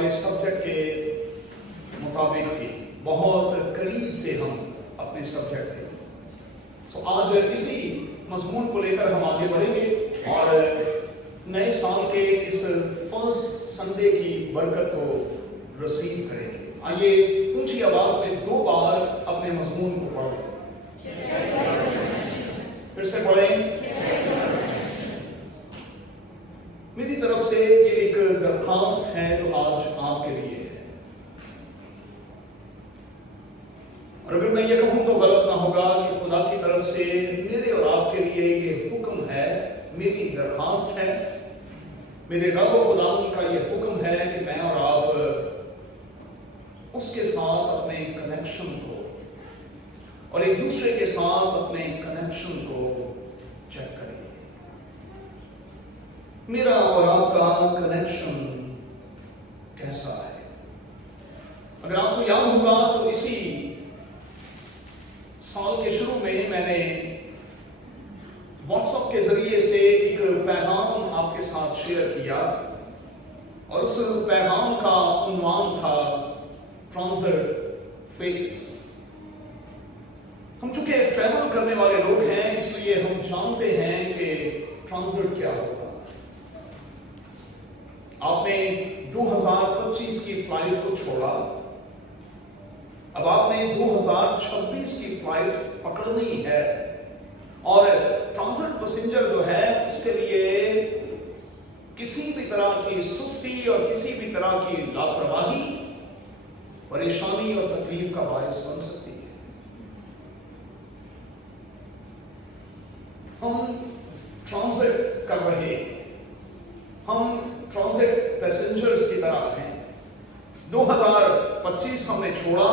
वाले सब्जेक्ट के मुताबिक थी, बहुत करीब थे हम अपने सब्जेक्ट के। तो आज इसी मजमून को लेकर हम आगे बढ़ेंगे और नए साल के इस फर्स्ट संडे की बरकत को रिसीव करेंगे। आइए ऊंची आवाज में 2 बार अपने मजमून को पढ़ें। फिर से पढ़ें। मेरी तरफ से ये एक दरख्वास्त है जो आज आपके लिए है, और अगर मैं ये कहूं तो गलत ना होगा कि खुदा की तरफ से मेरे और आपके लिए ये हुक्म है, मेरी दरख्वास्त है, मेरे रब और खुदा का ये हुक्म है कि मैं और आप उसके साथ अपने कनेक्शन को और एक दूसरे के साथ अपने कनेक्शन को चेक करें। मेरा और आपका कनेक्शन कैसा है? अगर आपको याद होगा तो इसी साल के शुरू में मैंने व्हाट्सएप के जरिए से एक पैगाम आपके साथ शेयर किया, और उस पैगाम का उन्वान था ट्रांजिट फेज। हम चूंकि ट्रैवल करने वाले लोग हैं, इसलिए हम जानते हैं कि ट्रांजिट क्या होता है। आपने 2025 की फ्लाइट को छोड़ा, अब आपने 2026 की फ्लाइट पकड़नी है, और ट्रांजिट पैसेंजर जो है उसके लिए किसी भी तरह की सुस्ती और किसी भी तरह की लापरवाही परेशानी और तकलीफ का बायस बन सकती है। हम ट्रांजिट कर रहे हैं, हम ट्रांजिट पैसेंजर्स की तरह हैं। 2025 हमने छोड़ा,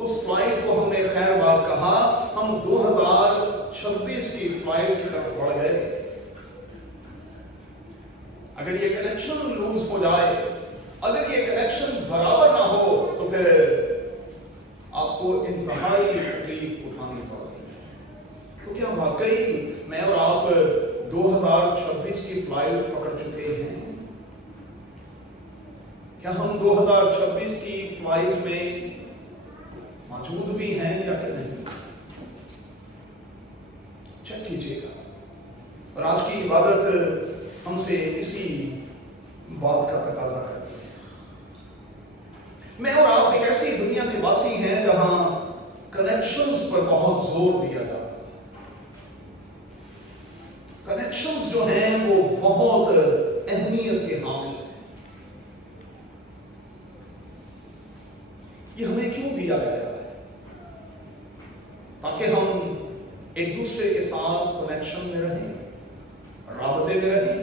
उस फ्लाइट को हमने खैर बात कहा, हम 2026 की फ्लाइट की तरफ बढ़ गए। अगर ये कनेक्शन लूज हो जाए, अगर ये कनेक्शन बराबर ना हो, तो फिर आपको इंतहाई तकलीफ उठानी पड़ती है। तो क्या वाकई मैं और आप 2026 की फ्लाइट पकड़ चुके हैं? क्या हम 2026 की फ्लाइट में मौजूद भी हैं या कि नहीं? चेक कीजिएगा। और आज की इबादत हमसे इसी बात का तकाजा करती है। मैं और आप एक ऐसी दुनिया के वासी हैं जहां कनेक्शंस पर बहुत जोर दिया जाता है। कनेक्शंस जो हैं वो बहुत अहमियत के हामिल हैं। ये हमें क्यों दिया गया है? ताकि हम एक दूसरे के साथ कनेक्शन में रहें, राबते में रहें,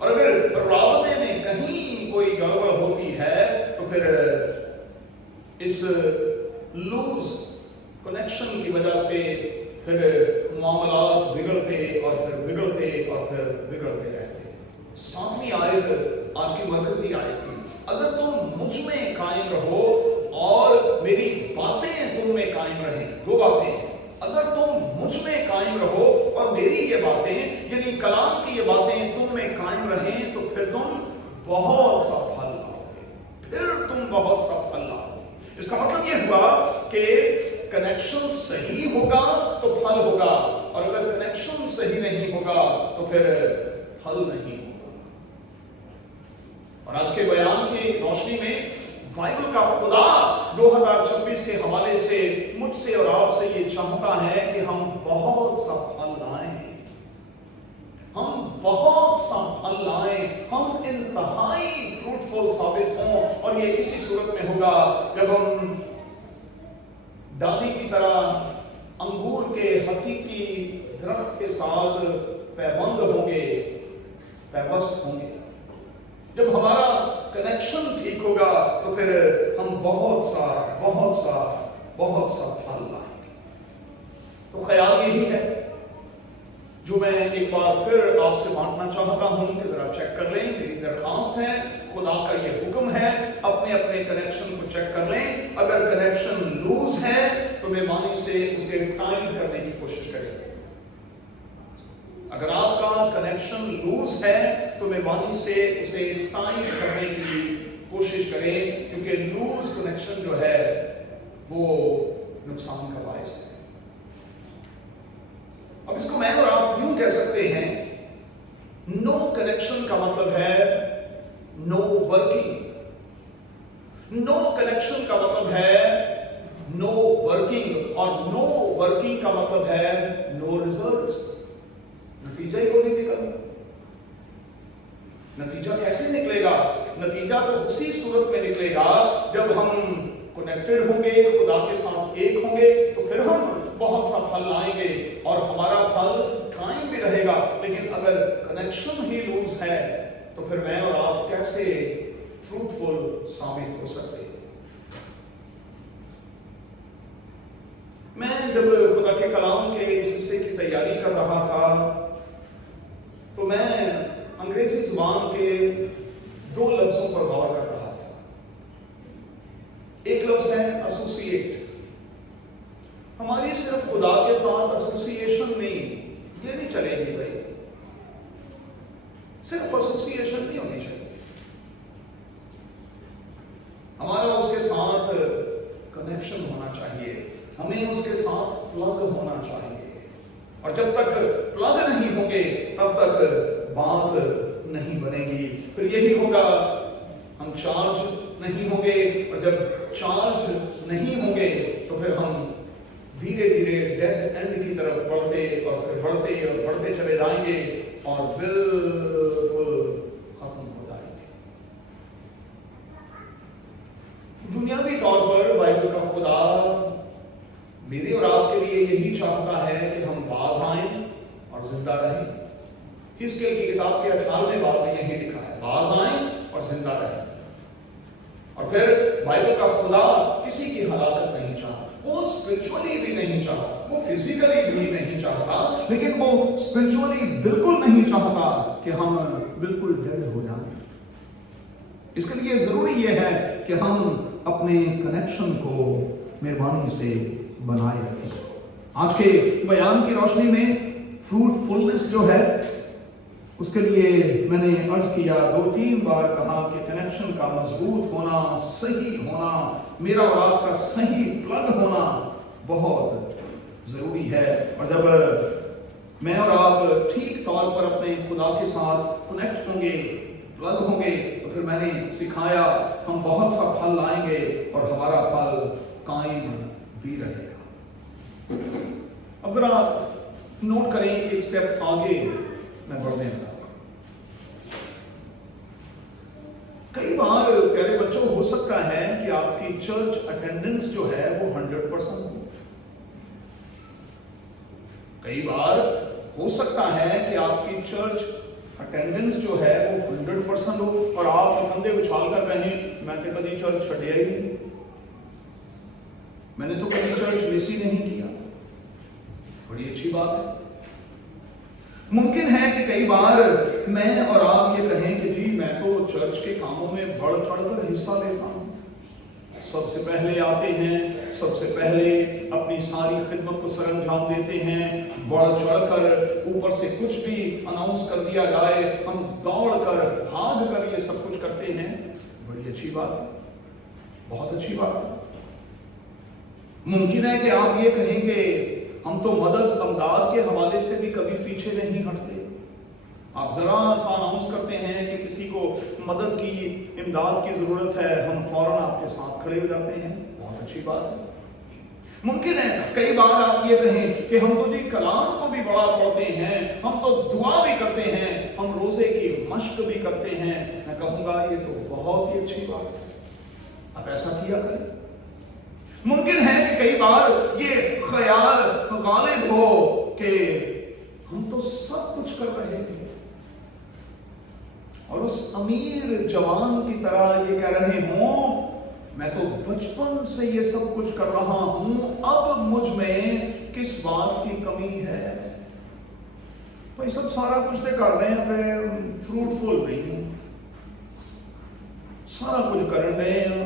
और अगर राबते में कहीं कोई गड़बड़ होती है तो फिर इस लूज कनेक्शन की वजह से फिर मामलात बिगड़ते और फिर बिगड़ते और फिर बिगड़ते रहते। 7वीं आयत आज की मरकजी आयत थी, अगर तुम मुझ में कायम रहो और मेरी बातें तुम में कायम रहें। 2 बातें हैं, अगर तुम मुझ में कायम रहो और मेरी ये बातें यानी कलाम की ये बातें तुम में कायम रहें, तो फिर तुम बहुत सा फल लाओगे, फिर तुम बहुत सा फल लाओगे। इसका मतलब ये हुआ कि कनेक्शन सही होगा तो फल होगा, और अगर कनेक्शन सही नहीं होगा तो फिर फल नहीं होगा। और आज के बयान की रोशनी में बाइबल का खुदा 2026 के हवाले से मुझसे और आपसे ये चाहता है कि हम बहुत सा फल लाएं, हम बहुत सा फल लाएं, हम इंतहाई फ्रूटफुल साबित हों। और ये इसी सूरत में होगा जब हम डाली की तरह अंगूर के हकीकी दरख्त के साथ पैबंद होंगे, पैबस्त होंगे। जब हमारा कनेक्शन ठीक होगा तो फिर हम बहुत सा फल लाएंगे। तो ख्याल यही है जो मैं एक बार फिर आपसे बांटना चाहता हूं कि जरा चेक कर लें। मेरी दरखास्त है, खुदा का ये हुक्म है, अपने अपने कनेक्शन को चेक कर लें। अगर कनेक्शन लूज है तो मेहरबानी से उसे टाइट करने की कोशिश करें। अगर आपका कनेक्शन लूज है तो मेहरबानी से उसे टाइट करने की कोशिश कोशिश करें, क्योंकि लूज कनेक्शन जो है वो नुकसान का बायस है। अब इसको मैं और आप यूं कह सकते हैं, नो कनेक्शन का मतलब है नो वर्किंग। नो कनेक्शन का मतलब है नो वर्किंग, और नो वर्किंग का मतलब है नो रिजल्ट्स। नतीजा ही कोई नहीं निकलता। नतीजा कैसे निकलेगा? नतीजा तो उसी सूरत में निकलेगा जब हम कनेक्टेड होंगे, खुदा के साथ एक होंगे, तो फिर हम बहुत सा फल लाएंगे और हमारा फल कायम भी रहेगा। लेकिन अगर कनेक्शन ही लूज है तो फिर मैं और आप कैसे फ्रूटफुल साबित हो सकते हैं? मैं जब खुदा के कलाम के इस हिस्से की तैयारी कर रहा था तो मैं अंग्रेजी जुबान के दो लफ्जों पर गौर कर रहा था। एक लफ्ज है एसोसिएट। हमारी सिर्फ खुदा के साथ एसोसिएशन नहीं, ये नहीं चलेगी भाई, सिर्फ एसोसिएशन नहीं होनी चाहिए, हमारा उसके साथ कनेक्शन होना चाहिए, हमें उसके साथ प्लग होना चाहिए। और जब तक प्लग नहीं होंगे तब तक बात नहीं बनेगी। फिर यही होगा, हम चार्ज नहीं होंगे, और जब चार्ज नहीं होंगे तो फिर हम धीरे धीरे डेड एंड की तरफ बढ़ते और फिर बढ़ते और बढ़ते चले जाएंगे और बिल्कुल खत्म हो जाएंगे। दुनियावी तौर पर बाइबल का खुदा मेरे और आपके लिए यही चाहता है कि हम बाज आएं और जिंदा रहें। हिजकिय्याह की किताब के 18वें बाब में यही लिखा है, बाज आएं और जिंदा रहें। और फिर बाइबल का खुदा किसी की हलाकत नहीं चाहता, वो स्पिरिचुअली भी नहीं चाहता, वो फिजिकली भी नहीं चाहता, लेकिन वो स्पिरिचुअली बिल्कुल नहीं चाहता कि हम बिल्कुल डेड हो जाएं। इसके लिए जरूरी यह है कि हम अपने कनेक्शन को मेहरबानी से बनाए रखें। आज के बयान की रोशनी में फ्रूटफुलनेस जो है, उसके लिए मैंने अर्ज किया, 2-3 बार कहा कि कनेक्शन का मजबूत होना, सही होना, मेरा और आपका सही प्लग होना बहुत जरूरी है। और जब मैं और आप ठीक तौर पर अपने खुदा के साथ कनेक्ट होंगे, प्लग होंगे, तो फिर मैंने सिखाया हम बहुत सा फल लाएंगे और हमारा फल कायम भी रहेगा। अब जरा नोट करें, एक स्टेप आगे मैं बढ़ने लगा। कई बार प्यारे बच्चों, हो सकता है कि आपकी चर्च अटेंडेंस जो है वो 100% हो। कई बार हो सकता है कि आपकी चर्च अटेंडेंस जो है वो 100% हो और आप कंधे उछाल कर कहें, मैं तो कभी चर्च छड़िया ही नहीं, मैंने तो कभी चर्च मिस ही नहीं किया। बड़ी अच्छी बात है। मुमकिन है कि कई बार मैं और आप ये कहें कि जी मैं तो चर्च के कामों में बढ़ चढ़कर हिस्सा लेता हूं, सबसे पहले आते हैं, सबसे पहले अपनी सारी खिदमत को सरंजाम देते हैं, बढ़ चढ़कर, ऊपर से कुछ भी अनाउंस कर दिया जाए हम दौड़ कर भाग कर ये सब कुछ करते हैं। बड़ी अच्छी बात है, बहुत अच्छी बात है। मुमकिन है कि आप ये कहेंगे हम तो मदद अमदाद के हवाले से भी कभी पीछे नहीं हटते। आप जरा सा अनाउंस करते हैं कि किसी को मदद की, इमदाद की जरूरत है, हम फौरन आपके साथ खड़े हो जाते हैं। बहुत अच्छी बात है। मुमकिन है कई बार आप ये कहें कि हम तो जी कलाम को भी बड़ा पढ़ते हैं, हम तो दुआ भी करते हैं, हम रोजे की मश्क भी करते हैं। मैं कहूंगा ये तो बहुत ही अच्छी बात है, आप ऐसा किया करें। मुमकिन है कि कई बार ये ख्याल गालिब हो कि हम तो सब कुछ कर रहे हैं और उस अमीर जवान की तरह ये कह रहे हों मैं तो बचपन से ये सब कुछ कर रहा हूं, अब मुझ में किस बात की कमी है। भाई सब सारा कुछ तो कर रहे हैं, मैं फ्रूटफुल नहीं हूं, सारा कुछ कर रहे हैं,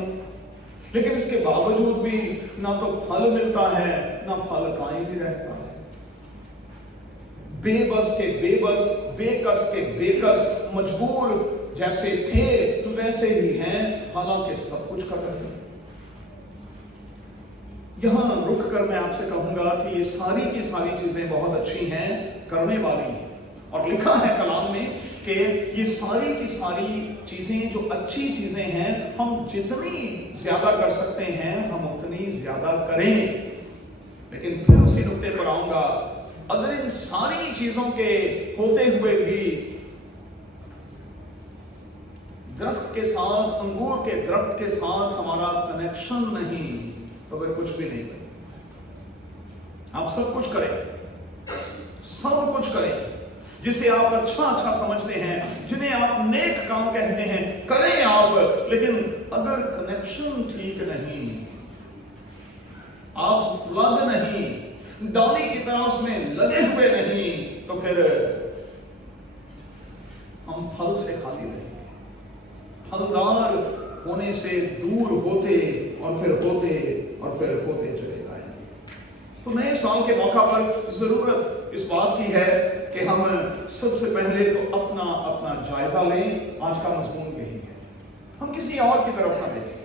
लेकिन इसके बावजूद भी ना तो फल मिलता है ना फल कायम भी रहता है। बेबस के बेबस, बेकस के बेकस, मजबूर जैसे थे तो वैसे ही हैं, हालांकि सब कुछ कर रहे हैं। यहां रुक कर मैं आपसे कहूंगा कि ये सारी की सारी चीजें बहुत अच्छी हैं, करने वाली हैं, और लिखा है कलाम में कि ये सारी की सारी चीजें जो अच्छी चीजें हैं, हम जितनी ज्यादा कर सकते हैं हम उतनी ज्यादा करें। लेकिन फिर उसी नुक्ते पर आऊंगा, अगर इन सारी चीजों के होते हुए भी दरख्त के साथ, अंगूर के दरख्त के साथ हमारा कनेक्शन नहीं, तो फिर कुछ भी नहीं करें। आप सब कुछ करें, सब कुछ करें जिसे आप अच्छा अच्छा समझते हैं, जिन्हें आप नेक काम कहते हैं, करें आप, लेकिन अगर कनेक्शन ठीक नहीं, आप लग नहीं, डाली की तरह उसमें लगे हुए नहीं, तो फिर हम फल से खाली रहेंगे, फलदार होने से दूर होते और फिर होते और फिर होते चले जाएंगे। तो नए साल के मौका पर जरूरत इस बात की है कि हम सबसे पहले तो अपना अपना जायजा लें। आज का मजमून यही है, हम किसी और की तरफ ना देखें,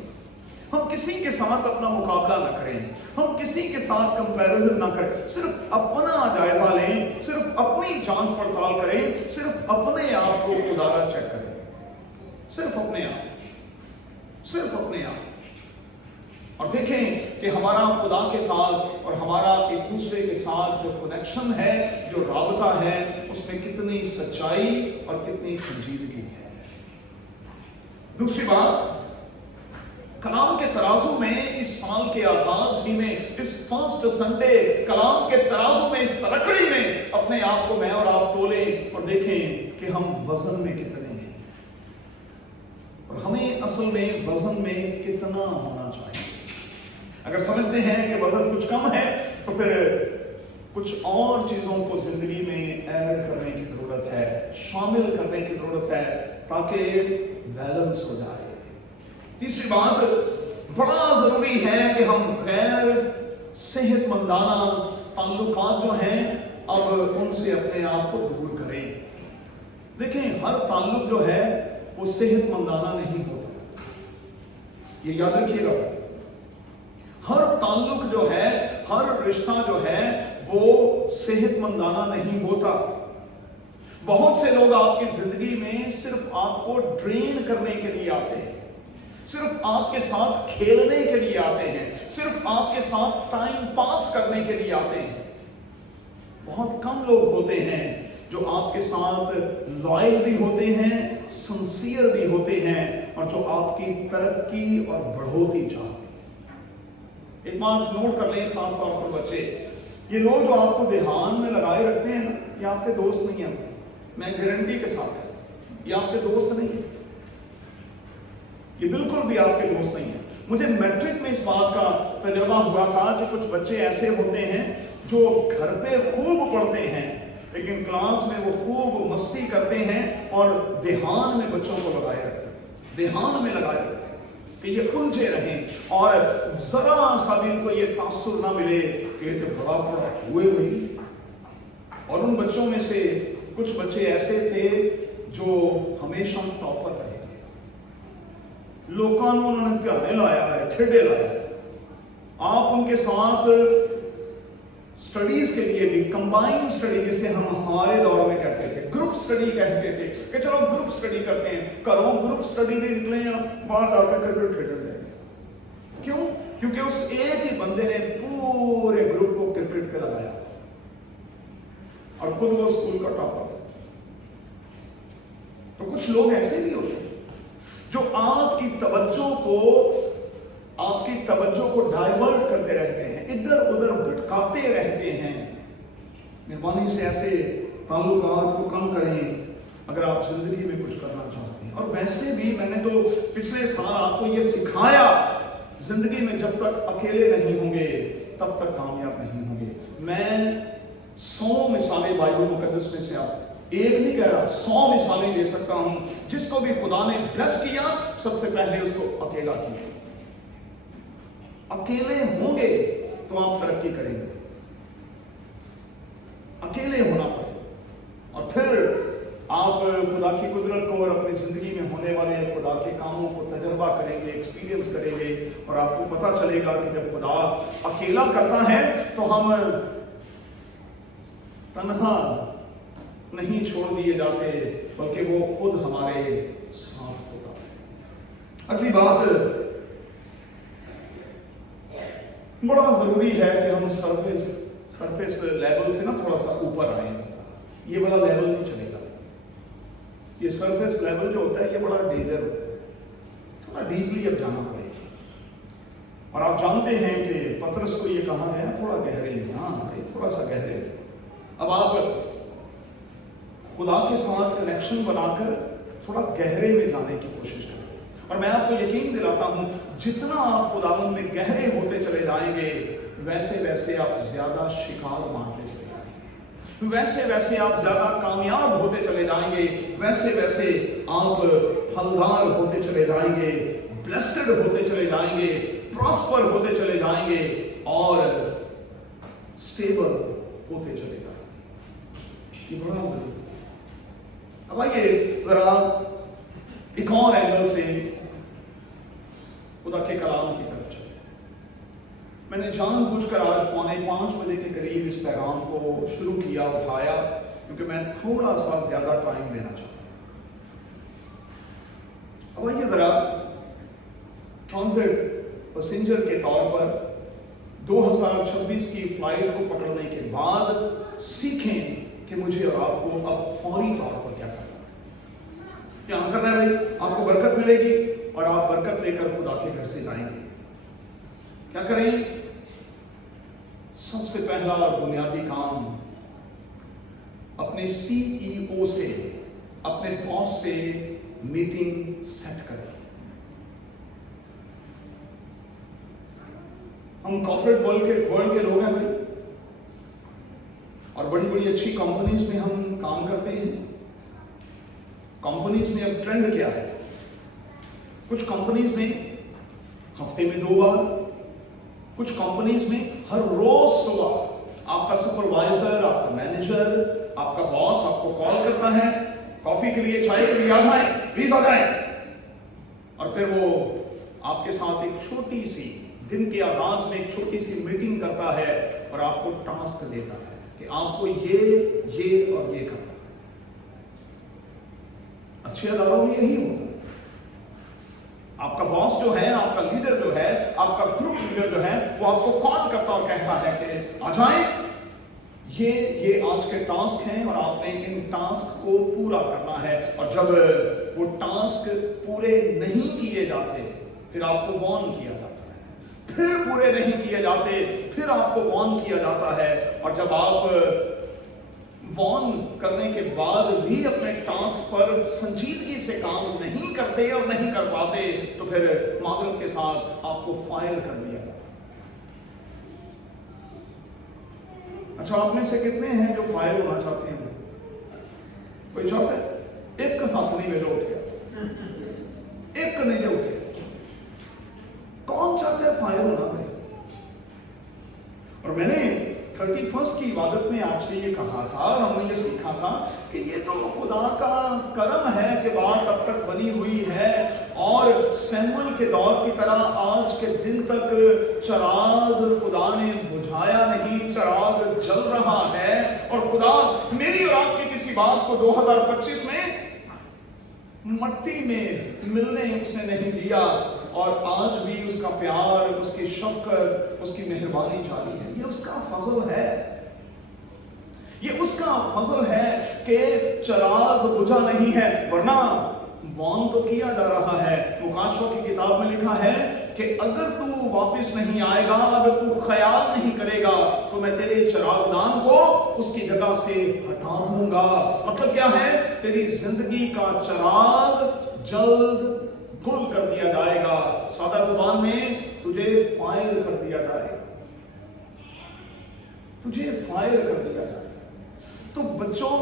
हम किसी के साथ अपना मुकाबला ना करें, हम किसी के साथ कंपैरिजन ना करें, सिर्फ अपना जायजा लें, सिर्फ अपनी जांच पड़ताल करें, सिर्फ अपने आप को खुदारा चेक करें, सिर्फ अपने आप, सिर्फ अपने आप, और देखें कि हमारा खुदा के साथ और हमारा एक दूसरे के साथ जो कनेक्शन है, जो राबता है, उसमें कितनी सच्चाई और कितनी संजीदगी है। दूसरी बात, कलाम के तराजू में इस साल के आगाज ही में, इस फर्स्ट संडे कलाम के तराजू में, इस तरकड़ी में अपने आप को मैं और आप तोलें और देखें कि हम वजन में कितने हैं और हमें असल में वजन में कितना होना चाहिए। अगर समझते हैं कि वजन कुछ कम है, तो फिर कुछ और चीजों को जिंदगी में ऐड करने की जरूरत है, शामिल करने की जरूरत है, ताकि बैलेंस हो जाए। तीसरी बात, बड़ा जरूरी है कि हम गैर सेहतमंदाना ताल्लुकात जो हैं, अब उनसे अपने आप को दूर करें। देखें, हर ताल्लुक जो है वो सेहतमंदाना नहीं होता, ये याद रखिएगा। हर ताल्लुक जो है, हर रिश्ता जो है, वो सेहतमंदाना नहीं होता। बहुत से लोग आपकी जिंदगी में सिर्फ आपको ड्रेन करने के लिए आते हैं, सिर्फ आपके साथ खेलने के लिए आते हैं, सिर्फ आपके साथ टाइम पास करने के लिए आते हैं। बहुत कम लोग होते हैं जो आपके साथ लॉयल भी होते हैं, सिंसियर भी होते हैं, और जो आपकी तरक्की और बढ़ोतरी चाहते हैं। एक बात नोट कर लें, खास तौर पर बच्चे, ये लोग जो आपको ध्यान में लगाए रखते हैं ना, ये आपके दोस्त नहीं है। मैं गारंटी के साथ है, ये आपके दोस्त नहीं है, ये बिल्कुल भी आपके दोस्त नहीं है। मुझे मैट्रिक में इस बात का तजुर्बा हुआ था कि कुछ बच्चे ऐसे होते हैं जो घर पे खूब पढ़ते हैं, लेकिन क्लास में वो खूब मस्ती करते हैं और ध्यान में बच्चों को लगाए रखते हैं, ध्यान में लगाए रखते हैं कि ये उलझे रहें और जरा सा भी इनको ये तासुर ना मिले कि ये तो बड़ा बड़ा हुए हुई। और उन बच्चों में से कुछ बच्चे ऐसे थे जो हमेशा टॉपर रहे, लोगों ने उन्होंने ध्यान लाया है, खेडे लाया है। आप उनके साथ स्टडीज के लिए भी कंबाइंड स्टडी, जिसे हम हमारे दौर में कहते थे, ग्रुप स्टडी कहते थे कि चलो ग्रुप स्टडी करते हैं, करो ग्रुप स्टडी भी निकले या बाहर जाकर क्रिकेट खेल रहे हैं। क्यों? क्योंकि उस एक ही बंदे ने पूरे ग्रुप को क्रिकेट पे लगाया और खुद वो स्कूल का टॉपर था। तो कुछ लोग ऐसे भी होते हैं जो आपकी तवज्जो को डाइवर्ट करते रहते हैं, इधर उधर भटकाते रहते हैं। मेहरबानी से ऐसे ताल्लुकात को कम करें अगर आप जिंदगी में कुछ करना चाहते हैं। और वैसे भी मैंने तो पिछले साल आपको ये सिखाया, जिंदगी में जब तक अकेले नहीं होंगे तब तक कामयाब नहीं होंगे। मैं 100 मिसालें बाइबल मुकद्दस में से आप एक नहीं कह रहा, 100 मिसालें दे सकता हूं। जिसको भी खुदा ने ब्लेस किया, सबसे पहले उसको अकेला किया। अकेले होंगे तो आप तरक्की करेंगे, अकेले होना पड़ेगा। और फिर आप खुदा की कुदरत को और अपनी जिंदगी में होने वाले खुदा के कामों को तजर्बा करेंगे, एक्सपीरियंस करेंगे, और आपको पता चलेगा कि जब खुदा अकेला करता है तो हम तन्हा नहीं छोड़ दिए जाते, बल्कि वो खुद हमारे साथ होता है। अगली बात, बड़ा जरूरी है कि हम सरफेस लेवल से ना थोड़ा सा ऊपर आए। ये वाला लेवल नहीं चलेगा। ये सरफेस लेवल जो होता है ये बड़ा डेंजर होता है, थोड़ा डीपली अब जाना पड़ेगा। और आप जानते हैं कि पतरस को ये कहा गया थोड़ा गहरे में, हाँ थोड़ा सा गहरे। अब आप खुदा के साथ कनेक्शन बनाकर थोड़ा गहरे में जाने की कोशिश करें, और मैं आपको यकीन दिलाता हूं जितना आप खुदावन में गहरे होते चले जाएंगे, वैसे वैसे आप ज्यादा शिकार मारते चले जाएंगे, वैसे वैसे आप ज्यादा कामयाब होते चले जाएंगे, वैसे वैसे आप फलदार होते चले जाएंगे, ब्लेस्ड होते चले जाएंगे, प्रॉस्पर होते चले जाएंगे, और स्टेबल होते चले जाएंगे। ये बड़ा जरूरी। अब आइए जरा एक और एंगल से खुदा के कलाम की तरफ चले। मैंने जानबूझकर आज 4:45 बजे के करीब इस पैगाम को शुरू किया, उठाया, क्योंकि मैं थोड़ा सा ज्यादा टाइम लेना चाहता हूं। अब आइए जरा ट्रांजिट पैसेंजर के तौर पर 2026 की फ्लाइट को पकड़ने के बाद सीखें कि मुझे और आपको अब फौरी तौर पर क्या करना है। क्या करना है भाई? आपको बरकत मिलेगी और आप बरकत लेकर खुदा के घर से जाएंगे। क्या करें? सबसे पहला और बुनियादी काम, अपने सीईओ से, अपने बॉस से मीटिंग सेट करें। हम कॉर्पोरेट वर्ल्ड के लोग हैं भाई, और बड़ी बड़ी अच्छी कंपनीज में हम काम करते हैं। कंपनीज में अब ट्रेंड क्या है? कुछ कंपनीज में हफ्ते में 2 बार, कुछ कंपनीज में हर रोज सुबह आपका सुपरवाइजर, आपका मैनेजर, आपका बॉस आपको कॉल करता है, कॉफी के लिए, चाय के लिए आ जाए, प्लीज आ जाए, और फिर वो आपके साथ एक छोटी सी दिन के आगाज में एक छोटी सी मीटिंग करता है और आपको टास्क देता है कि आपको ये और ये करना। अच्छे अदारों में यही होता है। आपका बॉस जो है, आपका लीडर जो है, आपका ग्रुप लीडर जो है, वो आपको कॉल करता और कहता है कि आ जाए, ये आज के टास्क हैं और आपने इन टास्क को पूरा करना है। और जब वो टास्क पूरे नहीं किए जाते, फिर आपको वार्न किया जाता है, फिर पूरे नहीं किए जाते, फिर आपको वार्न किया जाता है। और जब आप वार्न करने के बाद भी अपने टास्क पर संजीदगी से काम नहीं करते और नहीं कर पाते, तो फिर माजरत के साथ आपको फायर कर दिया। अच्छा, आप में से कितने हैं जो फायर होना चाहते हैं? कोई चाहता है? एक हाथ नहीं मेरा उठ गया, एक नहीं जो उठे। कौन चाहता है फायर होना भाई? और मैंने 31 की इबादत में आपसे ये कहा था और हमने ये सीखा था कि ये तो खुदा का करम है कि बात अब तक बनी हुई है, और सैमुअल के दौर की तरह आज के दिन तक चिराग खुदा ने बुझाया नहीं, चिराग जल रहा है। और खुदा मेरी और आपकी किसी बात को 2025 में मट्टी में मिलने उसने नहीं दिया, और आज भी उसका प्यार, उसकी शफ़क़त, उसकी मेहरबानी जारी है। ये उसका फजल है, ये उसका फजल है कि चिराग बुझा नहीं है। वरना वार्न तो किया जा रहा है। मुकाशवा की किताब में लिखा है कि अगर तू वापस नहीं आएगा, अगर तू ख्याल नहीं करेगा, तो मैं तेरे चिरागदान को उसकी जगह से हटा दूंगा। मतलब क्या है? तेरी जिंदगी का चिराग जल्द गुल कर दिया जाएगा। सादा जुबान में तुझे फायर कर दिया जाएगा, तुझे फायर कर दिया जाएगा। तो बच्चों,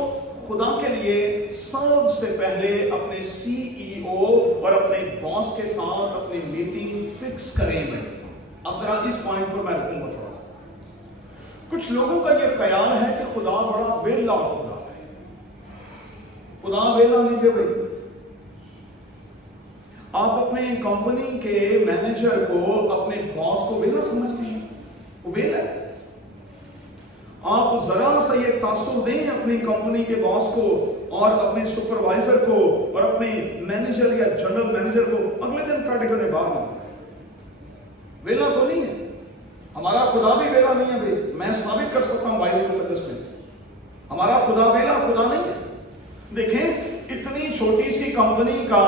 खुदा के लिए सबसे पहले अपने सीईओ और अपने बॉस के साथ अपनी मीटिंग फिक्स करें। अब जरा इस पॉइंट पर मैं रुकूंगा थोड़ा सा। कुछ लोगों का यह ख्याल है कि खुदा बड़ा वेला खुदा है। खुदा वेला नहीं दे भाई, آپ اپنے کمپنی کے مینیجر کو، اپنے باس کو ویلا سمجھتے ہیں؟ وہ ویلا ہے۔ آپ ذرا سا یہ تاثر دیں اپنی کمپنی کے باس کو اور اپنے سپروائزر کو اور اپنے مینیجر یا جنرل مینیجر کو، اگلے دن کاٹے کرنے باہر نہ، ویلا تو نہیں ہے۔ ہمارا خدا بھی ویلا نہیں ہے بھائی، میں ثابت کر سکتا ہوں بائبل مقدس میں، ہمارا خدا ویلا خدا نہیں ہے۔ دیکھیں اتنی چھوٹی سی کمپنی کا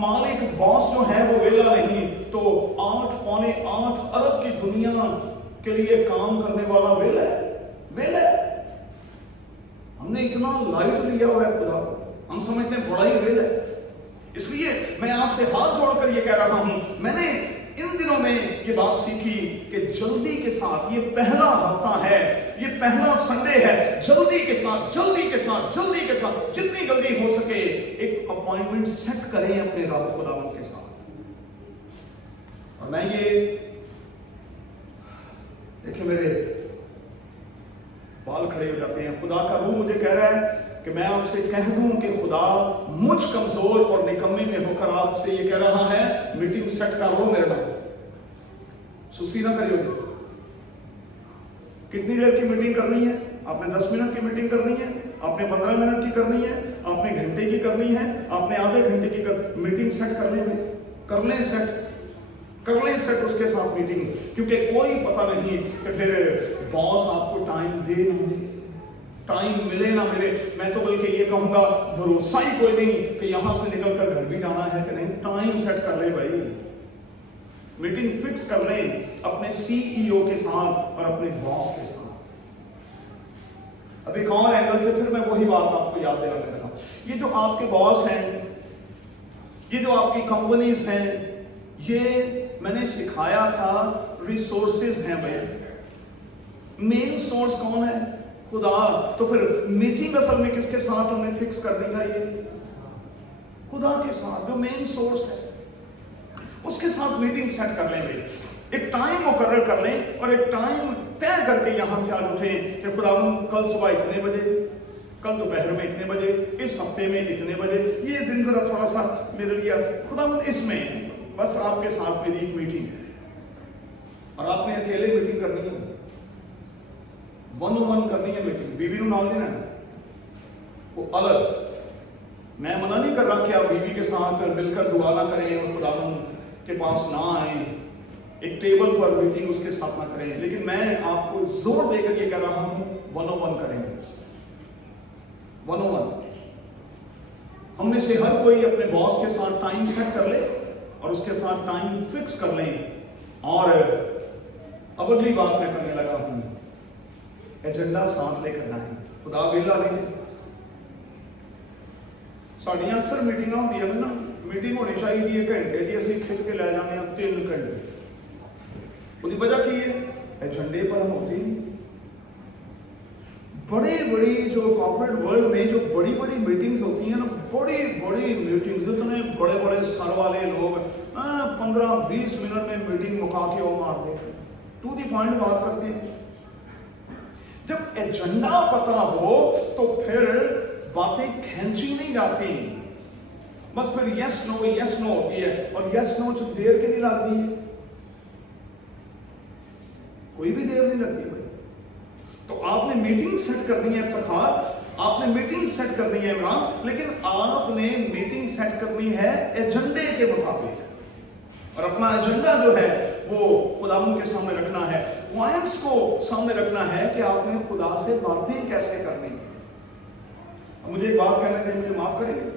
مالک باس جو ہے وہ ویلا نہیں، تو 8.8 ارب کی دنیا کے لیے کام کرنے والا ویلا ہے، ویلا ہے۔ ہم نے اتنا لائٹ لیا ہوا ہے خدا کو، ہم سمجھتے ہیں بڑا ہی ویلا ہے۔ اس لیے میں آپ سے ہاتھ جوڑ کر یہ کہہ رہا ہوں، میں نے ان دنوں میں یہ بات سیکھی کہ جلدی کے ساتھ، یہ پہلا ہفتہ ہے، یہ پہلا سنڈے ہے، جلدی کے ساتھ جلدی کے ساتھ جلدی کے ساتھ جتنی جلدی ہو سکے ایک اپوائنٹمنٹ سیٹ کریں اپنے رب خداوند کے ساتھ۔ اور میں یہ دیکھیں میرے بال کھڑے ہو جاتے ہیں، خدا کا روح مجھے کہہ رہا ہے کہ میں آپ سے کہہ دوں کہ خدا مجھ کمزور اور نکمی میں ہو کر آپ سے یہ کہہ رہا ہے میٹنگ سیٹ کر لو میرے نام، سستی نہ کریو گے۔ کتنی دیر کی میٹنگ کرنی ہے؟ آپ نے 10 منٹ کی میٹنگ کرنی ہے، آپ نے 15 منٹ کی کرنی ہے، آپ نے گھنٹے کی کرنی ہے، آپ نے آدھے گھنٹے کی میٹنگ سیٹ کر لیں گے، کر لیں سیٹ اس کے ساتھ میٹنگ، کیونکہ کوئی پتہ نہیں کہ پھر باس آپ کو ٹائم دے نہ دے، ٹائم ملے نہ ملے۔ میں تو بلکہ یہ کہوں گا بھروسہ ہی کوئی نہیں کہ یہاں سے نکل کر گھر بھی جانا ہے کہ نہیں۔ ٹائم سیٹ کر لیں بھائی، میٹنگ فکس کر لیں اپنے سی ای او کے ساتھ اور اپنے باس کے ساتھ۔ اب ایک اور اینگل سے پھر میں وہی بات آپ کو یاد دلانے لگا، یہ جو آپ کے باس ہیں، یہ جو آپ کی کمپنیز ہیں، یہ میں نے سکھایا تھا ریسورسز ہیں بھائی۔ مین سورس کون ہے؟ خدا۔ تو پھر میٹنگ اصل میں کس کے ساتھ ہمیں فکس کرنی چاہیے؟ خدا کے ساتھ، جو مین سورس ہے اس کے ساتھ میٹنگ سیٹ کر لیں بھائی، ایک ٹائم مقرر کر لیں اور ایک ٹائم طے کر کے یہاں سے آج اٹھیں کہ خداوند کل صبح اتنے بجے، کل دوپہر میں اتنے بجے، اس ہفتے میں اتنے بجے، یہ دن ذرا تھوڑا سا میرے لیے خداوند اس میں بس آپ کے ساتھ میری ایک میٹنگ ہے، اور آپ نے اکیلے میٹنگ کرنی ہے، 1-on-1 کرنی ہے میٹنگ، بیوی کو نام دینا ہے وہ الگ۔ میں منع نہیں کر رہا کہ آپ بیوی کے ساتھ مل کر دعا نہ کریں اور خداوند کے پاس نہ آئیں، ایک ٹیبل پر میٹنگ اس کے ساتھ نہ کریں، لیکن میں آپ کو زور دے کر یہ کہہ رہا ہوں 1-on-1 کریں گے، 1-on-1۔ ہم میں سے ہر کوئی اپنے باس کے ساتھ ٹائم سیٹ کر لے اور اس کے ساتھ ٹائم فکس کر لیں۔ اور اب اگلی بات میں کرنے لگا ہوں، ایجنڈا ساتھ لے کرنا ہے، خدا ویلا نہیں۔ ساڑیاں اکثر میٹنگاں ہوتی ہیں نا، میٹنگ ہونی چاہیے 1 گھنٹے کی، اسی کھچ کے لے جانے ہیں 3 گھنٹے۔ وہی وجہ کی ہے ایجنڈے پر ہم ہوتی ہیں۔ بڑی جو کارپوریٹ ورلڈ میں جو بڑی میٹنگز ہوتی ہیں نا، بڑی میٹنگز، اتنے بڑے سر والے لوگ 15-20 منٹ میں میٹنگ مکا کے وہ مار دے، ٹو دی پوائنٹ بات کرتے ہیں۔ جب ایجنڈا پتہ ہو تو پھر باتیں کھینچی نہیں جاتی، بس پھر یس نو ہوتی ہے، اور یس نو جو دیر کی نہیں لگتی ہے، کوئی بھی دیر نہیں لگتی بھائی۔ تو آپ نے میٹنگ سیٹ کرنی ہے افتخار، آپ نے میٹنگ سیٹ کرنی ہے عمران، لیکن آپ نے میٹنگ سیٹ کرنی ہے ایجنڈے کے مطابق، اور اپنا ایجنڈا جو ہے وہ خداوند کے سامنے رکھنا ہے، پوائنٹس کو سامنے رکھنا ہے کہ آپ نے خدا سے باتیں کیسے کرنی ہیں۔ مجھے ایک بات کہنے دیں، مجھے معاف کریں گے،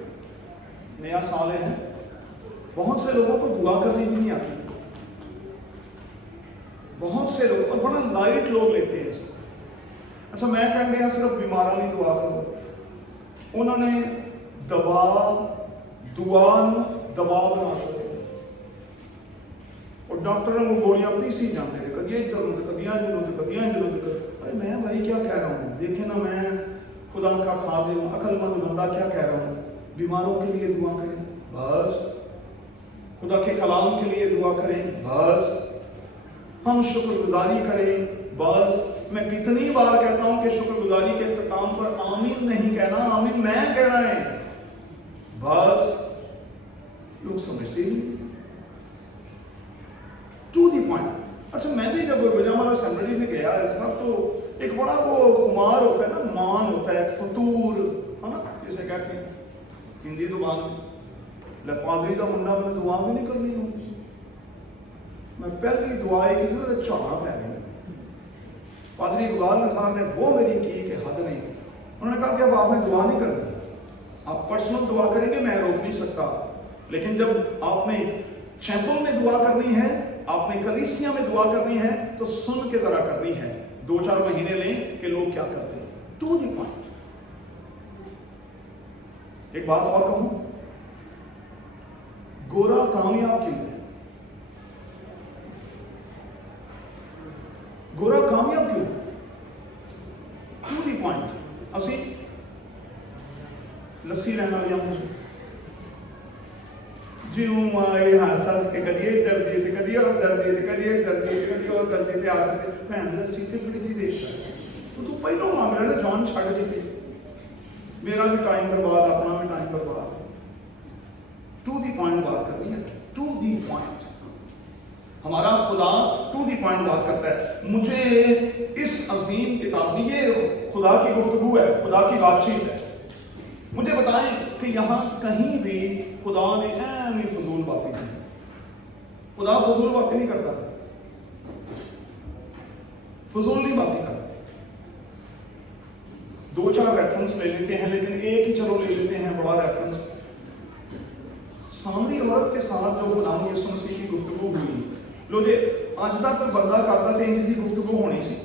نیا سال ہے، بہت سے لوگوں کو دعا کرنی بھی نہیں آتی، بہت سے لوگ، اور بڑا لائٹ لوگ لیتے ہیں۔ اچھا میں کہہ گیا صرف بیماروں کی دعا کرو، انہوں نے دعا بنا سکتے، اور ڈاکٹر نے وہ گولیاں پیسی جاتے ہیں، کدی میں بھائی کیا کہہ رہا ہوں، دیکھیں نا میں خدا کا خادم عقل مند بندہ کیا کہہ رہا ہوں، بیماروں کے لیے دعا کریں بس، خدا کے کلام کے لیے دعا کریں بس، ہم شکر گزاری کریں بس۔ میں کتنی بار کہتا ہوں کہ شکر گزاری کے اختتام پر آمین نہیں کہنا، آمین میں کہنا ہے بس۔ लोग समझते नहीं। To the point. अच्छा, मैं भी जब गुजरावाला असेंबली में गया साहब, तो एक बड़ा वो कुमार होता है ना, मान होता है, फतूर, है ना, जिसे कहते हैं हिंदी जुबान में, पादरी का मुंडा में दुआ भी नहीं करनी होती। मैं पहली दुआ की तो झाड़ा पै गई। पादरी इकबाल साहब ने वो मेरी की कि हद नहीं। उन्होंने कहा कि अब आपने दुआ नहीं करनी, आप पर्सनल दुआ करेंगे, मैं रोक नहीं सकता, लेकिन जब आपने चैपल में दुआ करनी है, आपने कलीसिया में दुआ करनी है, तो सुन के जरा करनी है। 2-4 महीने लें कि लोग क्या करते हैं। To the point. एक बात और कहूं, गोरा कामयाब क्यों है? गोरा कामयाब क्यों? To the point. असी लस्सी लेने वाली मुझे जियों आए हादसा के करिए दर्दी ते करिए और दर्दी ते करिए दर्दी ते करिए और दर्दी ते आके भैन लस्सी ते थोड़ी जी देश तो तू पहलों आ मेरा ना जान छड़ दी, मेरा भी टाइम बर्बाद, अपना भी टाइम बर्बाद। टू दी पॉइंट बात करनी है। To the point. हमारा खुदा टू दी पॉइंट बात करता है। मुझे इस अजीम किताब में, ये खुदा की गुफ्तगू है, खुदा की बातचीत है, मुझे बताएं कि यहां कहीं भी खुदा ने ऐनी फजूल बातें की। खुदा फजूल बातें नहीं करता, फजूल नहीं बातें करता। 2-4 रेफरेंस ले लेते हैं, लेकिन एक ही चलो ले लेते हैं बड़ा रेफरेंस। सामरी औरत के साथ जो खुदा यीशु मसीह की गुफ्तगू हुई, लो जे अज तक बंदा करता तो इनकी गुफ्तगू होनी सी।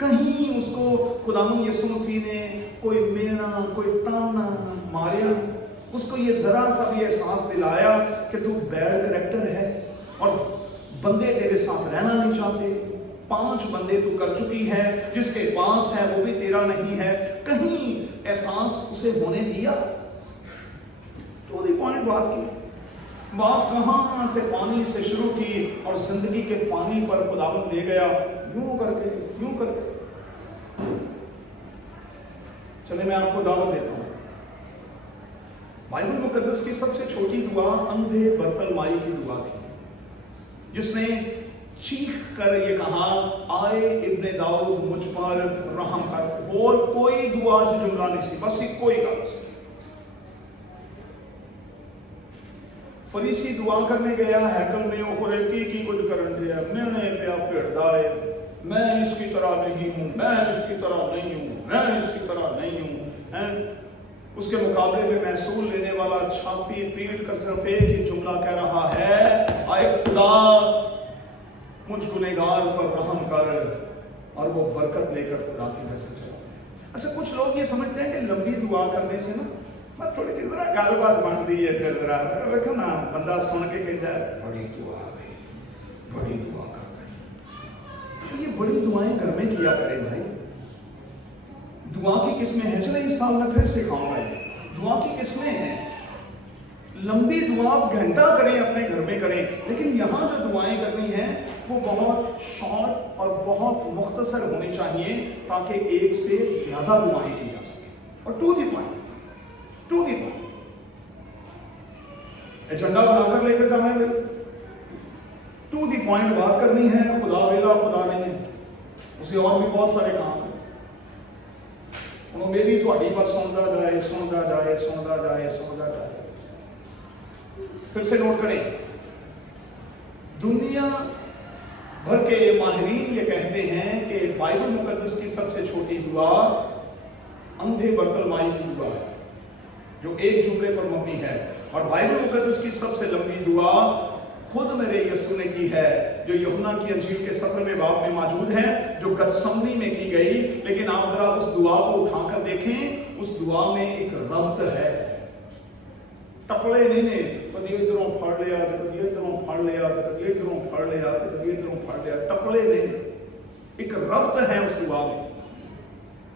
कहीं उसको खुदा यीशु मसीह ने कोई मेना, कोई ताना मारा, उसको ये जरा सा भी एहसास दिलाया कि तू बैड करैक्टर है और बंदे तेरे साथ रहना नहीं चाहते। 5 बंदे तू कर चुकी है, जिसके पास है वो भी तेरा नहीं है। कहीं एहसास उसे होने दिया? तो दी पॉइंट बात की। बात कहां से पानी से शुरू की और जिंदगी के पानी पर खुदावंद ले गया, यूं करके यूं करके। चले मैं आपको दावत देता हूं। बाइबल मुकद्दस की सबसे छोटी दुआ अंधे बर्तलमाई की दुआ थी, जिसने चीख कर ये कहा, आए इब्ने दाऊद मुझ पर रहम कर। और कोई दुआ जो जुमला नहीं सी, बस एक कोई गल सी। फरीसी दुआ करने गया हैकल में, वो खुरेकी की कुछ करन दिया, मैंने पिया भिड़दा है, मैं इसकी तरह नहीं हूं, मैं इसकी तरह नहीं हूं, मैं इसकी तरह नहीं हूं। उसके मुकाबले में महसूल लेने वाला छाती पीट कर सिर्फ एक ही जुमला कह रहा है, आए खुदा मुझ गुनहगार पर रहम कर, और वो बरकत लेकर खुदा की घर से चला। अच्छा, कुछ लोग ये समझते हैं कि लंबी दुआ करने से ना बस थोड़ी सी जरा गलबात बनती है, फिर जरा देखो ना बंदा सुन के कहता है बड़ी दुआ है, बड़ी दुआ कर रहे। तो ये बड़ी दुआएं घर में किया करें भाई। दुआ की किस्में हैं, चले इस साल में फिर सिखाऊंगा। दुआ की किस्में हैं। लंबी दुआ आप घंटा करें, अपने घर में करें, लेकिन यहाँ जो दुआएं करनी है वो बहुत शॉर्ट और बहुत मुख्तसर होनी चाहिए, ताकि एक से ज्यादा दुआएं की जा सके। और to the point, to the point. Agenda बनाकर लेकर जाना है, टू दी पॉइंट बात करनी है। खुदा वेला खुदा नहीं है, उसे और भी बहुत सारे काम है। मेरी थोड़ी पर सुनता जाए, सुनता जाए, सुनता जाए, सुनता जाए। फिर से नोट करें, दुनिया भर के माहिरीन ये कहते हैं कि बाइबल मुकद्दस की सबसे छोटी दुआ अंधे बर्तलमाई की दुआ है, जो एक जुमले पर मबनी है। और बाइबल मुकद्दस की सबसे लंबी दुआ खुद मेरे यीशु ने की है, जो यूहन्ना की अंजील के 17वें बाब में मौजूद है, जो गतसमनी में की गई। लेकिन आप जरा उस दुआ को उठाकर देखें, उस दुआ में एक रब्त है। टपले नहीं ने, कभी इधरों फड़ लिया, कभी इधरों फड़ लिया, कभी इधरों फड़ लिया, कभी इधरों फड़ लिया, टपले नहीं, एक रब्त है उस दुआ में।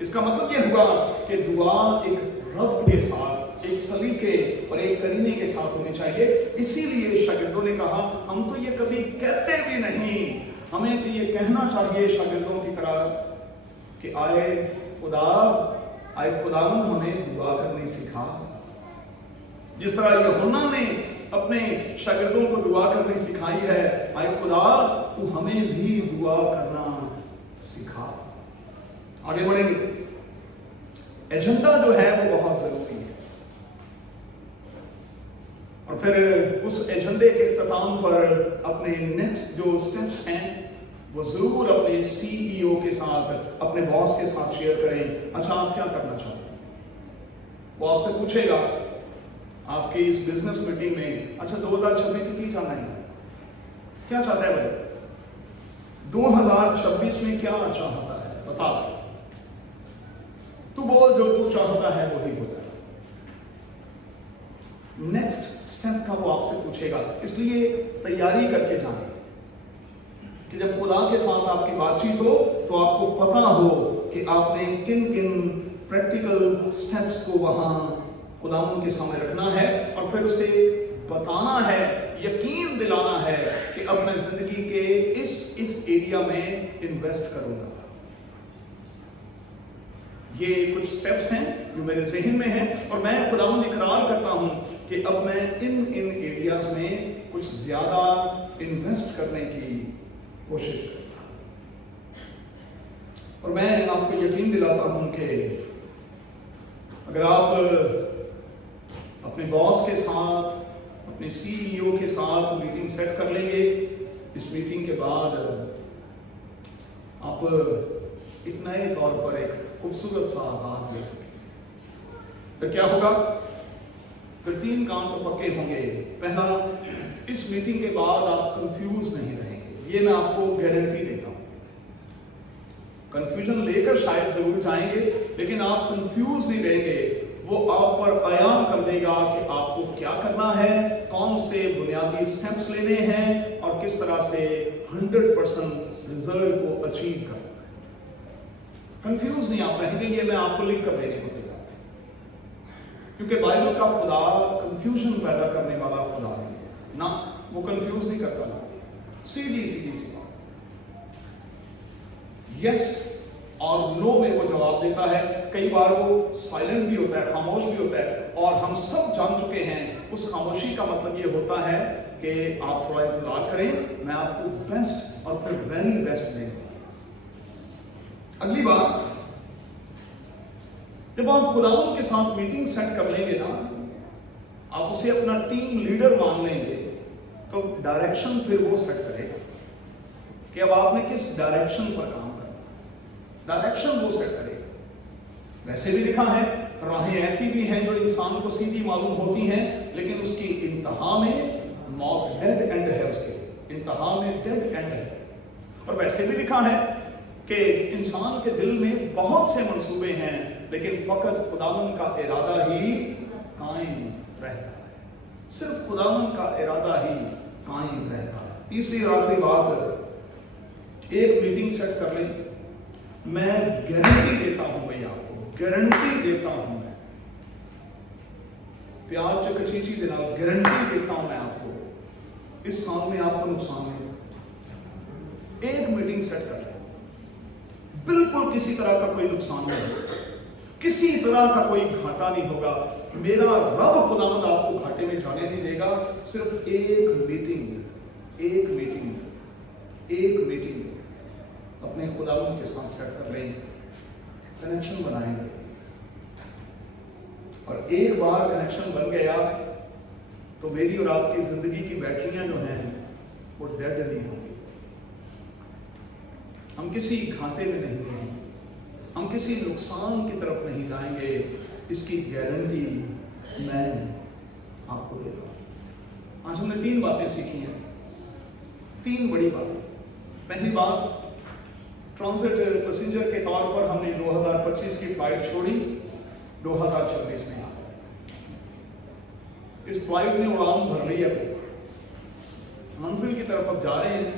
इसका मतलब यह हुआ कि दुआ एक रब्त के साथ, एक सलीके और एक करीने के साथ होनी चाहिए। इसीलिए शागिर्दों ने कहा, हम तो ये कभी कहते भी नहीं, हमें तो ये कहना चाहिए शागिर्दों की तरह कि आए खुदा, आए खुदावंद हमें दुआ करनी सिखा। जिस तरह यूहन्ना ने अपने शागिर्दों को दुआ करनी सिखाई है, आए खुदा तू हमें भी दुआ करना सिखा। आगे बढ़ेंगे। एजेंडा जो है वो बहुत जरूरी है, और फिर उस एजेंडे के इख्तिताम पर अपने नेक्स्ट जो स्टेप्स हैं वो जरूर अपने सीईओ के साथ, अपने बॉस के साथ शेयर करें। अच्छा, आप क्या करना चाहते हैं? वो आपसे पूछेगा आपकी इस बिजनेस मीटिंग में, अच्छा 2026 की करना है, क्या चाहता है भाई? 2026 में क्या चाहता है बता। तू बोल, जो तू चाहता है वही होता है। नेक्स्ट स्टेप का वो आपसे पूछेगा, इसलिए तैयारी करके जाए कि जब खुदा के साथ आपकी बातचीत हो तो आपको पता हो कि आपने किन किन प्रैक्टिकल स्टेप्स को वहां खुदावन के सामने रखना है, और फिर उसे बताना है, यकीन दिलाना है कि अब मैं जिंदगी के इस एरिया में इन्वेस्ट करूंगा। ये कुछ स्टेप्स हैं जो मेरे ज़हन में हैं, और मैं खुदावन इकरार करता हूं कि अब मैं इन एरियाज में कुछ ज्यादा इन्वेस्ट करने की कोशिश करूंगा। और मैं आपको यकीन दिलाता हूं कि अगर आप अपने बॉस के साथ, अपने सीईओ के साथ मीटिंग सेट कर लेंगे, इस मीटिंग के बाद आप एक नए तौर पर एक खूबसूरत सा आगाज देख सकेंगे। तो क्या होगा? फिर 3 काम तो पक्के होंगे। पहला, इस मीटिंग के बाद आप कंफ्यूज नहीं रहेंगे, ये मैं आपको गारंटी देता हूं। कंफ्यूजन लेकर शायद जरूर जाएंगे, लेकिन आप कंफ्यूज नहीं रहेंगे। वो आप पर आयाम कर देगा कि आपको क्या करना है, कौन से बुनियादी स्टेप्स लेने हैं, और किस तरह से 100% रिजल्ट को अचीव करना है। कंफ्यूज नहीं आप रहेंगे, ये मैं आपको लिख कर देने को तैयार हूं, क्योंकि बाइबल का खुदा कंफ्यूजन पैदा करने वाला खुदा नहीं है ना, वो कंफ्यूज नहीं करता ना, सीधी सीधी सी बात, यस और नो में वो जवाब देता है। कई बार वो साइलेंट भी होता है, खामोश भी होता है, और हम सब जान चुके हैं उस खामोशी का मतलब ये होता है कि आप थोड़ा इंतजार करें, मैं आपको बेस्ट और फिर वेरी बेस्ट देंगे। अगली बात, जब आप खुदावन के साथ मीटिंग सेट कर लेंगे ना, आप उसे अपना टीम लीडर मान लेंगे, तो डायरेक्शन फिर वो सेट करेगा कि अब आपने किस डायरेक्शन पर काम करना, डायरेक्शन वो सेट करेगा। वैसे भी लिखा है, राहें ऐसी भी हैं जो इंसान को सीधी मालूम होती हैं, लेकिन उसकी इंतहा में मौत, डेड एंड है, उसके इंतहा में डेड एंड है। और वैसे भी लिखा है कि इंसान के दिल में बहुत से मंसूबे हैं, लेकिन फकत खुदावन का इरादा ही कायम रहता है, सिर्फ खुदावन का इरादा ही कायम रहता है। तीसरी और आखिरी बात, एक मीटिंग सेट कर लें, मैं गारंटी देता हूं भैया, आपको गारंटी देता हूं, मैं प्यार से कचीची देना, गारंटी देता हूं मैं आपको, इस साल में आपको नुकसान नहीं। एक मीटिंग सेट कर लें, बिल्कुल किसी तरह का कोई नुकसान नहीं होगा, किसी तरह का कोई घाटा नहीं होगा। मेरा रब खुदावंद आपको घाटे में जाने नहीं देगा। सिर्फ एक मीटिंग, एक मीटिंग, एक मीटिंग अपने खुदावंद के साथ सेट कर लें, कनेक्शन बनाएंगे, और एक बार कनेक्शन बन गया तो मेरी और आपकी जिंदगी की बैटरियां जो हैं वो डेड नहीं होंगी। हम किसी घाटे में नहीं रहेंगे, हम किसी नुकसान की तरफ नहीं जाएंगे, इसकी गारंटी मैं आपको देता हूं। आज हमने 3 बातें सीखी हैं, 3 बड़ी बातें। पहली बात, ट्रांजिट पैसेंजर के तौर पर हमने 2025 की फ्लाइट छोड़ी, 2026 में आ गए। इस फ्लाइट ने उड़ान भर ली है, मंजिल की तरफ अब जा रहे हैं।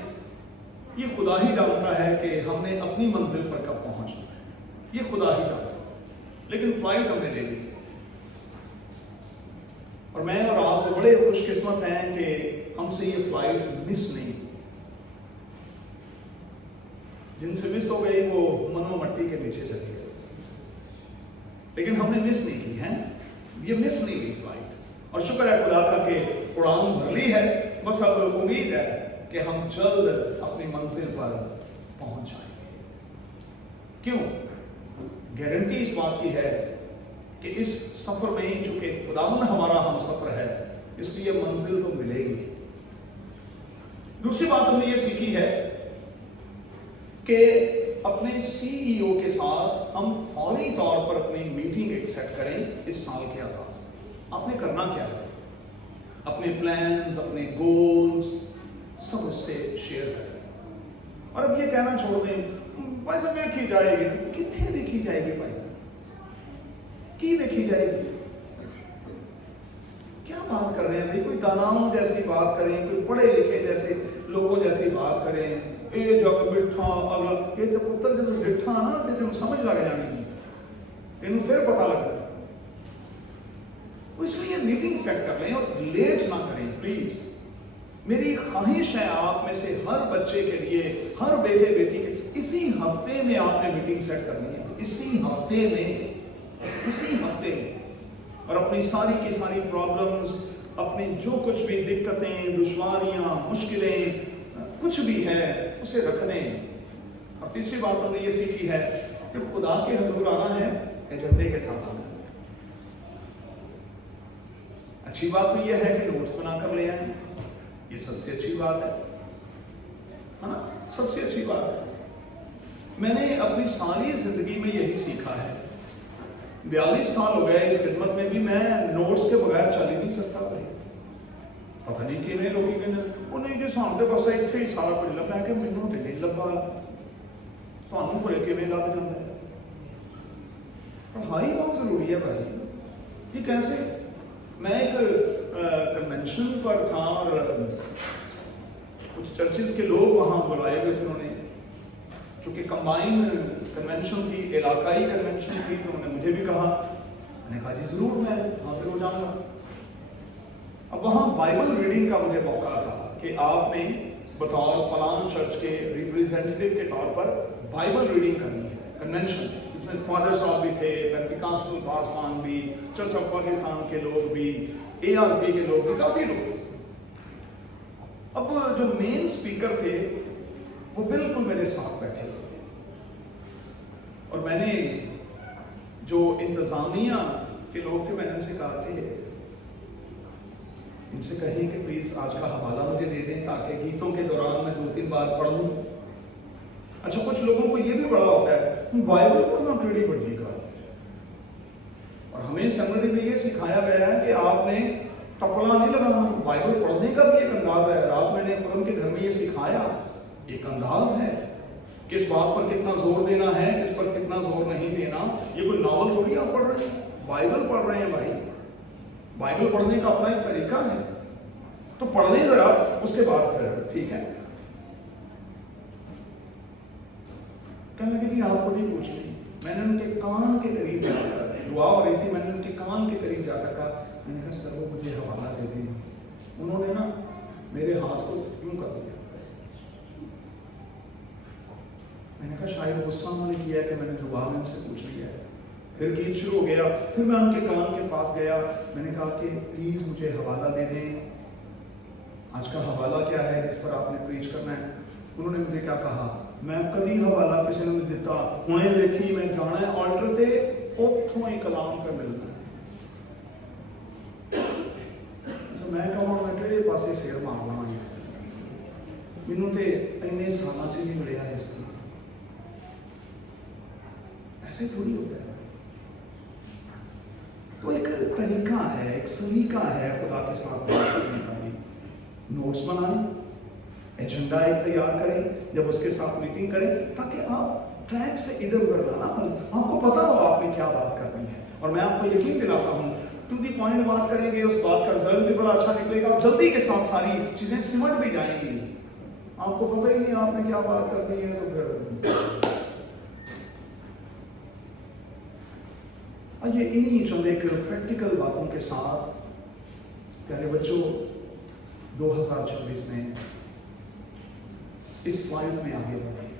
ये खुदा ही जानता है कि हमने अपनी मंजिल पर कब पहुंचना है, ये खुदा ही जानता है, लेकिन फ्लाइट हमने ले ली। और मैं और आप बड़े खुशकिस्मत हैं कि हमसे ये फ्लाइट मिस नहीं, जिनसे मिस हो गई वो मनो मट्टी के नीचे चली गई, लेकिन हमने मिस नहीं की है, ये मिस नहीं हुई फ्लाइट। اور شکر ہے خدا کا کہ اڑان بھر لی ہے، بس اب امید ہے کہ ہم جلد اپنی منزل پر پہنچ جائیں گے۔ کیوں؟ گارنٹی اس بات کی ہے کہ اس سفر میں چونکہ خداوند ہمارا ہم سفر ہے، اس لیے منزل تو ملے گی۔ دوسری بات ہم نے یہ سیکھی ہے کہ اپنے سی ای او کے ساتھ ہم فوری طور پر اپنی میٹنگ ایک سیٹ کریں اس سال کے آغاز میں۔ آپ نے کرنا کیا ہے؟ اپنے پلانز، اپنے گولز سب اس سے شیئر کریں، اور اب یہ کہنا چھوڑ دیں بھائی سب دیکھی جائے گی۔ کتنے دیکھی جائے گی بھائی؟ کی دیکھی جائے گی؟ کیا بات کر رہے ہیں بھائی؟ کوئی داناؤں جیسی بات کریں، کوئی پڑھے لکھے جیسے لوگوں جیسی بات کریں، اے جب بٹھا اگلا یہ تو پتر جب بٹھا نا تو تم سمجھ لگ جانی تینوں پھر پتا لگ رہا۔ اس لیے میٹنگ سیٹ کر لیں اور لیٹ نہ کریں پلیز۔ میری خواہش ہے آپ میں سے ہر بچے کے لیے، ہر بیٹے بیٹی کے، اسی ہفتے میں آپ نے میٹنگ سیٹ کرنی ہے، اسی ہفتے میں، اور اپنی ساری کی ساری پرابلمز، اپنی جو کچھ بھی دقتیں، دشواریاں، مشکلیں کچھ بھی ہے اسے رکھ دیں۔ اور تیسری بات ہم نے یہ سیکھی ہے کہ خدا کے حضور آنا ہے ایجنڈے کے ساتھ آنا ہے۔ اچھی بات تو یہ ہے کہ نوٹس بنا کر لے آئیں، یہ سب سے اچھی بات ہے نا، سب سے اچھی بات ہے۔ میں نے اپنی ساری زندگی میں یہی سیکھا ہے، 42 سال ہو گئے اس خدمت میں بھی، میں نوٹس کے بغیر چل ہی نہیں سکتا بھائی۔ پتہ نہیں کیویں لوگ کہتے وہ نہیں جی سامنے بس اتنے ہی سارا کچھ لبا ہے کہ مینوں تو نہیں لبا، تمہیں کوئی کیویں لب جاتا ہے؟ پڑھائی بہت ضروری ہے بھائی۔ یہ کیسے؟ میں ایک کنونشن پر تھا اور کچھ چرچز کے لوگ وہاں بلائے ہوئے تھے، انہوں نے چونکہ کمبائن کنونشن تھی، علاقائی کنونشن تھی، تو انہوں نے مجھے بھی کہا، میں نے کہا جی ضرور میں حاضر ہو جاؤں گا۔ اب وہاں بائبل ریڈنگ کا مجھے موقع تھا کہ آپ نے بطور فلان چرچ کے ریپریزنٹیٹیو کے طور پر بائبل ریڈنگ کرنی ہے کنونشن، جس میں فادر صاحب بھی تھے، پینٹیکاسٹل پاسوان بھی، چرچ آف پاکستان کے لوگ بھی، اے آر پی کے لوگ بھی، کافی لوگ۔ اب جو مین اسپیکر تھے وہ بالکل میرے ساتھ بیٹھے ہوئے تھے، اور میں نے جو انتظامیہ کے لوگ تھے میں نے ان سے کہا کہ ان سے کہیں کہ پلیز آج کا حوالہ مجھے دے دیں تاکہ گیتوں کے دوران میں 2-3 بار پڑھ لوں۔ اچھا کچھ لوگوں کو یہ بھی بڑا ہوتا ہے بائبل پڑھنا کیڑی بڑی کا، اور ہمیں سیمنری میں یہ سکھایا گیا ہے کہ آپ نے ٹپلا نہیں لگانا، بائبل پڑھنے کا بھی ایک انداز ہے۔ رات میں نے قرآن کے گھر میں یہ سکھایا، ایک انداز ہے، کس بات پر کتنا زور دینا ہے، کس پر کتنا زور نہیں دینا۔ یہ کوئی ناول تھوڑی آپ پڑھ رہے ہیں، بائبل پڑھ رہے ہیں بھائی۔ بائبل پڑھنے کا اپنا ایک طریقہ ہے، تو پڑھ لیں ذرا، اس کے بعد پھر ٹھیک ہے۔ کہنے لگے کہ آپ کو نہیں پوچھ رہی۔ میں نے ان کے کان کے قریب جا کر، دعا ہو رہی تھی، میں نے ان کے کان کے قریب جا کر کہا، میں نے کہا سر وہ مجھے حوالہ دے دیں۔ انہوں نے نا میرے ہاتھ کو یوں کر دیا۔ میں نے کہا شاید غصہ انہوں نے کیا ہے کہ میں نے دعا میں ان سے پوچھ لیا ہے۔ پھر گیت شروع ہو گیا، پھر میں ان کے کان کے پاس گیا، میں نے کہا کہ پلیز مجھے حوالہ دے دیں، آج کا حوالہ کیا ہے جس پر آپ نے پریچ کرنا ہے۔ انہوں نے مجھے کیا کہا، میں کبھی حوالہ کسی نے مجھے دیتا ہوئے دیکھی میں جانا ہے آلٹر تے اتوں ہی کلام پہ ملنا ہے۔ میں کہوں میں کہڑے پاسے سر مارنا ہے، مینوں تے اینے سالاں چ نہیں ملیا اس طرح۔ ایسے تھوڑی ہوتا ہے۔ تو ایک طریقہ ہے، ایک سلیقہ ہے خدا کے ساتھ بات کرنے کا بھی۔ نوٹس بنائیں، ایجنڈا ایک تیار کریں، جب اس کے ساتھ میٹنگ کریں تاکہ آپ ٹریک سے ادھر ادھر نہ ہوں، آپ کو پتا ہو آپ نے کیا بات کرنی ہے۔ اور میں آپ کو یقین دلاتا ہوں ٹو دی پوائنٹ بات کریں گے، اس بات کا رزلٹ بھی بڑا اچھا نکلے گا، جلدی کے ساتھ ساری چیزیں سمٹ بھی جائیں گی۔ آپ کو پتہ ہی نہیں آپ نے کیا بات کرنی ہے، تو پھر یہ انہی چند ایک پریکٹیکل باتوں کے ساتھ پیارے بچوں 2026 میں اس فلائٹ میں آگے بڑھیں،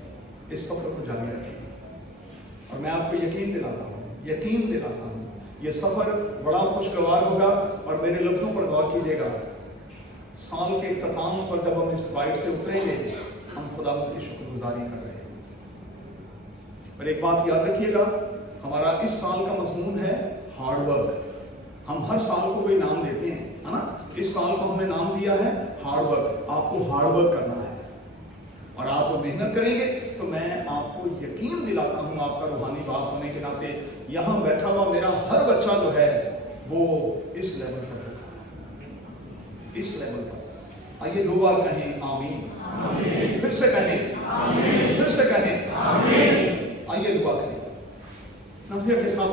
اس سفر کو جاری رکھیں۔ اور میں آپ کو یقین دلاتا ہوں ये सफर बड़ा खुशगवार होगा। और मेरे लफ्जों पर गौर कीजिएगा, साल के इख्तिताम पर जब हम इस फ्लाइट से उतरेंगे, हम खुदा की शुक्रगुजारी कर रहे हैं। और एक बात याद रखिएगा, हमारा इस साल का मजमून है हार्ड वर्क। हम हर साल को कोई नाम देते हैं, है ना। इस साल को हमने नाम दिया है हार्ड वर्क। आपको हार्ड वर्क करना है और आप मेहनत करेंगे तो मैं आपको यकीन दिलाता हूं, आपका रूहानी बाप होने के नाते, यहां बैठा हुआ मेरा हर बच्चा जो है वो इस लेवल पर है, इस लेवल पर। आइए 2 बार कहें आमीन। फिर से कहें आमीन। फिर से कहें आमीन। आइए दुआ करें। नसीहत के साथ